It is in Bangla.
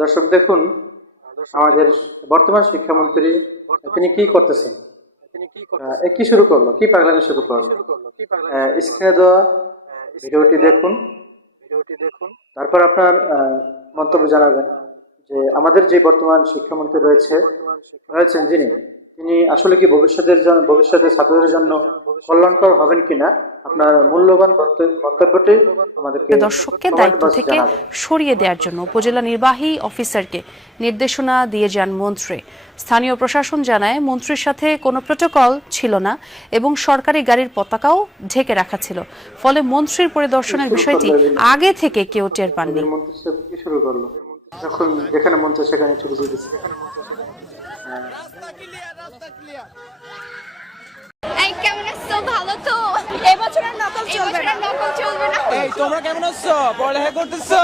দর্শক দেখুন আমাদের বর্তমান শিক্ষামন্ত্রী তিনি কি করতেছেন, কি শুরু করলো, কি পাগলামি শুরু করলো। স্ক্রিনে দেওয়া ভিডিওটি দেখুন, তারপর আপনার মন্তব্য জানাবেন যে আমাদের যে বর্তমান শিক্ষামন্ত্রী রয়েছেন তিনি আসলে কি ভবিষ্যতে ছাত্রদের জন্য কল্যাণকর হবেন কিনা। আপনার মূল্যবান বক্তব্যটি আমাদেরকে দর্শককে দায়িত্ব থেকে সরিয়ে দেওয়ার জন্য উপজেলা নির্বাহী অফিসারকে নির্দেশনা দিয়ে যান মন্ত্রী। স্থানীয় প্রশাসন জানায় মন্ত্রীর সাথে কোনো প্রটোকল ছিল না এবং সরকারি গাড়ির পতাকাও ঢেকে রাখা ছিল, ফলে মন্ত্রীর পরিদর্শনের বিষয়টি আগে থেকে কেউ টের পাননি। শুরু করলো যখন যেখানে মন্ত্রী সেখানে চলে যেতেছে। ভালো তো, এবছর নকল চলবে না। এই তোমরা কেমন আছো? পড়ালেখা করতেছো?